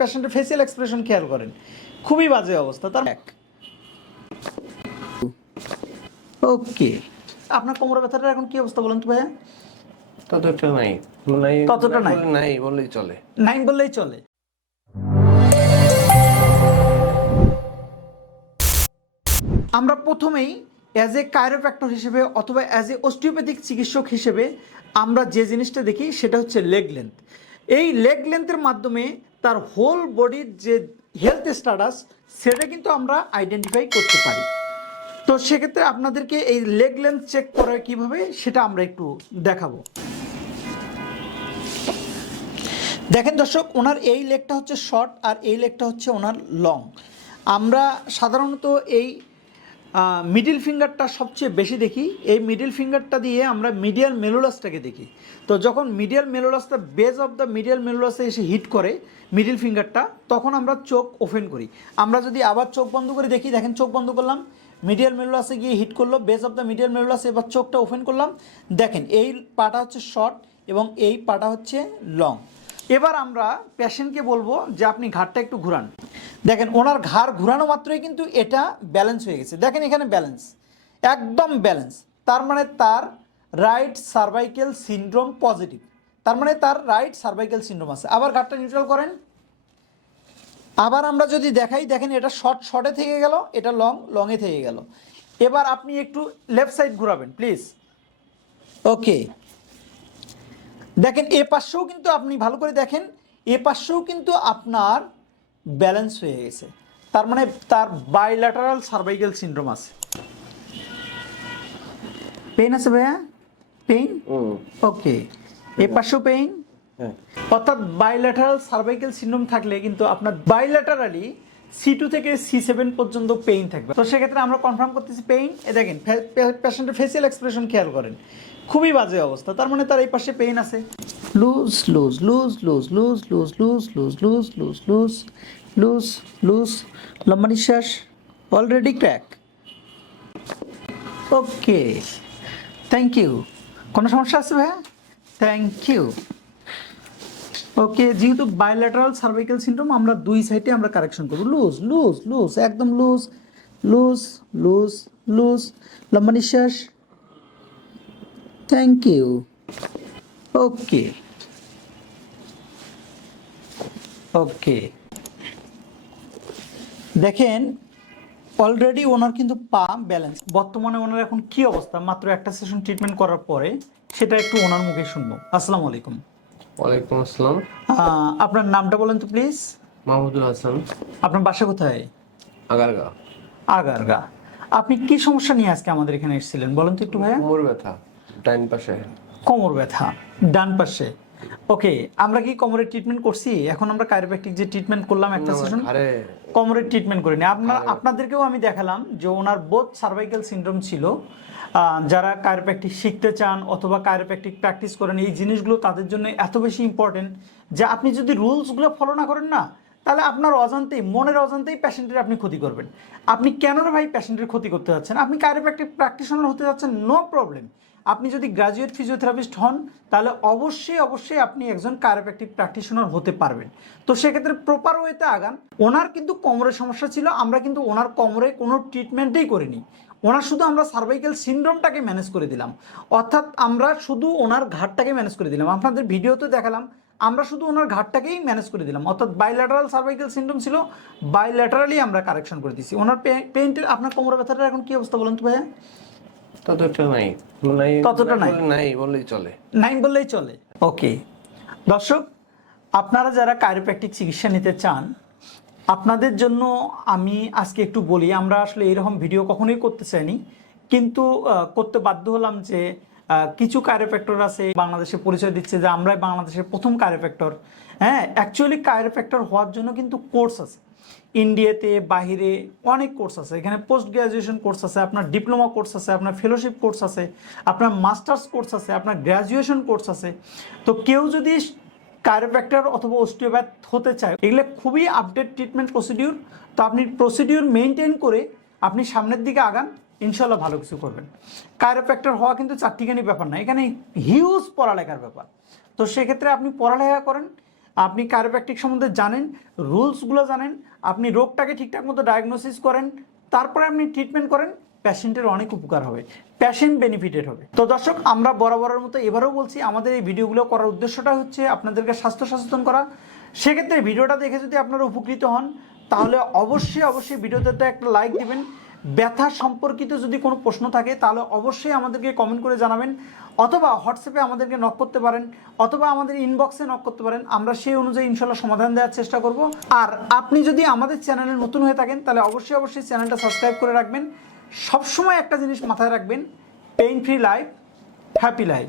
পেশেন্টের facial expression খেয়াল করেন, খুবই বাজে অবস্থা। তার ওকে, আপনার কোমর ব্যথাটার এখন কি অবস্থা বলেন তো ভাইয়া? ততটা নাই, ততটা নাই, নাই বললেই চলে, নাই বললেই চলে। আমরা প্রথমেই অ্যাজ এ কাইরোপ্র্যাক্টর হিসেবে অথবা অ্যাজ এ অস্টিওপ্যাথিক চিকিৎসক হিসেবে আমরা যে জিনিসটা দেখি সেটা হচ্ছে লেগ লেন্থ। এই লেগ লেন্থের মাধ্যমে তার হোল বডির যে হেলথ স্ট্যাটাস সেটা কিন্তু আমরা আইডেন্টিফাই করতে পারি। তো সেক্ষেত্রে আপনাদেরকে এই লেগ লেন্থ চেক করা কীভাবে সেটা আমরা একটু দেখাবো। দেখেন দর্শক, ওনার এই লেগটা হচ্ছে শর্ট আর এই লেগটা হচ্ছে ওনার লং। আমরা সাধারণত এই মিডিল ফিঙ্গারটা সবচেয়ে বেশি দেখি। এই মিডিল ফিঙ্গারটা দিয়ে আমরা মিডিয়াল মেলুলাসটাকে দেখি। তো যখন মিডিয়াল মেলুলাসটা বেস অফ দ্য মিডিয়াল মেলুলাসে এসে হিট করে মিডিল ফিঙ্গারটা, তখন আমরা চোখ ওপেন করি। আমরা যদি আবার চোখ বন্ধ করে দেখি, দেখেন চোখ বন্ধ করলাম, মিডিয়াল মেলুলাসে গিয়ে হিট করলো বেস অফ দ্য মিডিয়াল মেলুলাসে, এবার চোখটা ওপেন করলাম, দেখেন এই পাটা হচ্ছে শর্ট এবং এই পাটা হচ্ছে লং। এবার আমরা পেশেন্টকে বলবো যে আপনি ঘাড়টা একটু ঘুরান। দেখেন ওনার ঘাড় ঘুরানো মাত্রই কিন্তু এটা ব্যালেন্স হয়ে গেছে। দেখেন এখানে ব্যালেন্স, একদম ব্যালেন্স। তার মানে তার রাইট সার্ভাইকেল সিনড্রোম পজিটিভ, তার মানে তার রাইট সার্ভাইকেল সিনড্রোম আছে। আবার ঘাড়টা নিউট্রাল করেন। আবার আমরা যদি দেখাই, দেখেন এটা শর্টে থেকে গেল, এটা লংয়ে থেকে গেল। এবার আপনি একটু লেফট সাইড ঘুরাবেন প্লিজ। ওকে, দেখেন এ পাশেও কিন্তু আপনি ভালো করে দেখেন, এ পাশেও কিন্তু আপনার ব্যালেন্স হয়ে গেছে। তার মানে তার বাইল্যাটারাল সার্ভাইকেল সিনড্রোম আছে। পেইন আছে ভাইয়া? পেইন? ওকে, এ পাশেও পেইন। অর্থাৎ বাইল্যাটারাল সার্ভাইকেল সিনড্রোম থাকলে কিন্তু আপনার বাইল্যাটারালি C2 থেকে C7 পর্যন্ত পেইন থাকবে। তো সেক্ষেত্রে আমরা কনফার্ম করতেছি পেইন। এ দেখেন পেশেন্টের ফেসিয়াল এক্সপ্রেশন খেয়াল করেন, খুবই বাজে অবস্থা। তার মানে তার এই পাশে পেইন আছে। Loose loose loose loose loose loose loose loose loose loose loose loose loose, লম্বা নিঃশ্বাস, already crack. Okay, thank you. কোনো সমস্যা আছে ভাইয়া? Thank you. ওকে, যেহেতু বাইল্যাটারাল সার্ভাইকেল সিনড্রোম, আমরা দুই সাইডে আমরা কারেকশন করব। লুজ লুজ লুজ, একদম লুজ লুজ লুজ লুজ, লম্বা নিঃশ্বাস। Thank you. ওকে ওকে, দেখেন অলরেডি ওনার কিন্তু পা ব্যালেন্স। বর্তমানে ওনার এখন কি অবস্থা মাত্র একটা সেশন ট্রিটমেন্ট করার পরে, সেটা একটু ওনার মুখে শুনবো। আসসালামু আলাইকুম। ওয়ালাইকুম আসসালাম। আপনার নামটা বলেন তো প্লিজ। মাহমুদুল হাসান। আপনার বাসা কোথায়? আগারগা। আগারগা। আপনি কি সমস্যা নিয়ে আজকে আমাদের এখানে এসেছিলেন বলেন তো একটু ভাইয়া? কোমর ব্যথা ডান পাশে। কোমর ব্যথা ডান পাশে। ওকে, আমরা কি কোমরের ট্রিটমেন্ট করছি? এখন আমরা কাইরোপ্র্যাকটিক যে ট্রিটমেন্ট করলাম একটা সেশন, কোমরের ট্রিটমেন্ট করিনি। আপনাদেরকেও আমি দেখালাম যে ওনার বোথ সার্ভাইকেল সিনড্রোম ছিল। যারা কাইরোপ্র্যাকটিক শিখতে চান অথবা কাইরোপ্র্যাকটিক প্র্যাকটিস করেন, এই জিনিসগুলো তাদের জন্য এত বেশি ইম্পর্টেন্ট যে আপনি যদি রুলসগুলো ফলো না করেন না, তাহলে আপনার অজান্তেই, মনের অজান্তেই পেশেন্টের আপনি ক্ষতি করবেন। আপনি কেন রে ভাই পেশেন্টের ক্ষতি করতে যাচ্ছেন? আপনি কাইরোপ্র্যাকটিক প্র্যাকটিশনার হতে যাচ্ছেন, নো প্রবলেম। আপনি যদি গ্র্যাজুয়েট ফিজিওথেরাপিস্ট হন, তাহলে অবশ্যই আপনি একজন কাইরোপ্র্যাকটিক প্র্যাকটিশনার হতে পারবেন। তো সেক্ষেত্রে প্রপার ওয়েতে আগান। ওনার কিন্তু কোমরের সমস্যা ছিল, আমরা কিন্তু ওনার কোমরে কোনো ট্রিটমেন্টেই করিনি। ওনার শুধু আমরা সার্ভাইকেল সিনড্রোমটাকে ম্যানেজ করে দিলাম, অর্থাৎ আমরা শুধু ওনার ঘাটটাকে ম্যানেজ করে দিলাম। আপনাদের ভিডিওতে দেখালাম, আমরা শুধু ওনার ঘাটটাকেই ম্যানেজ করে দিলাম। অর্থাৎ বাইল্যাটারাল সার্ভাইকেল সিনড্রোম ছিল, বাইল্যাটারালি আমরা কারেকশন করে দিচ্ছি। ওনার পেইন্টের, আপনার কোমর ব্যথাটার এখন কি অবস্থা বলেন তো ভাইয়া? ততটা নাই, ততটা নাই, নাই বললেই চলে, নাই বললেই চলে। ওকে দর্শক, আপনারা যারা কাইরোপ্র্যাকটিক চিকিৎসা নিতে চান, আপনাদের জন্য আমি আজকে একটু বলি। আমরা আসলে এরকম ভিডিও কখনোই করতে চাইনি, কিন্তু করতে বাধ্য হলাম যে কিছু কাইরোপ্র্যাক্টর আছে বাংলাদেশে পরিচয় দিচ্ছে যে আমরাই বাংলাদেশের প্রথম কাইরোপ্র্যাক্টর। হ্যাঁ, অ্যাকচুয়ালি কাইরোপ্র্যাক্টর হওয়ার জন্য কিন্তু কোর্স আছে ইন্ডিয়াতে, বাহিরে অনেক কোর্স আছে। এখানে পোস্ট গ্র্যাজুয়েশন কোর্স আছে, আপনার ডিপ্লোমা কোর্স আছে, আপনার ফেলোশিপ কোর্স আছে, আপনার মাস্টার্স কোর্স আছে, আপনার গ্র্যাজুয়েশন কোর্স আছে। তো কেউ যদি কাইরোপ্র্যাক্টর অথবা অস্টিওপ্যাথ হতে চায়, এগুলো খুবই আপডেট ট্রিটমেন্ট প্রসিডিউর। তো আপনি প্রসিডিউর মেনটেন করে আপনি সামনের দিকে আগান, ইনশাল্লাহ ভালো কিছু করবেন। কাইরোপ্র্যাক্টর হওয়া কিন্তু চারটিখানি ব্যাপার না, এখানে হিউজ পড়ালেখার ব্যাপার। তো সেক্ষেত্রে আপনি পড়ালেখা করেন, আপনি কাইরোপ্র্যাকটিক সম্বন্ধে জানেন, রুলসগুলো জানেন, আপনি রোগটাকে ঠিকঠাক মতো ডায়াগনোসিস করেন, তারপরে আপনি ট্রিটমেন্ট করেন, পেশেন্টের অনেক উপকার হবে, পেশেন্ট বেনিফিটেড হবে। তো দর্শক, আমরা বরাবরের মতো এবারেও বলছি, আমাদের এই ভিডিওগুলো করার উদ্দেশ্যটা হচ্ছে আপনাদেরকে স্বাস্থ্য সচেতন করা। সেক্ষেত্রে ভিডিওটা দেখে যদি আপনারা উপকৃত হন, তাহলে অবশ্যই ভিডিওতে একটা লাইক দিবেন। ব্যথা সম্পর্কিত যদি কোনো প্রশ্ন থাকে তাহলে অবশ্যই আমাদেরকে কমেন্ট করে জানাবেন, অথবা হোয়াটসঅ্যাপে আমাদেরকে নক করতে পারেন, অথবা আমাদের ইনবক্সে নক করতে পারেন। আমরা সেই অনুযায়ী ইনশাল্লাহ সমাধান দেওয়ার চেষ্টা করব। আর আপনি যদি আমাদের চ্যানেলে নতুন হয়ে থাকেন তাহলে অবশ্যই চ্যানেলটা সাবস্ক্রাইব করে রাখবেন। সবসময় একটা জিনিস মাথায় রাখবেন, pain free life, happy life.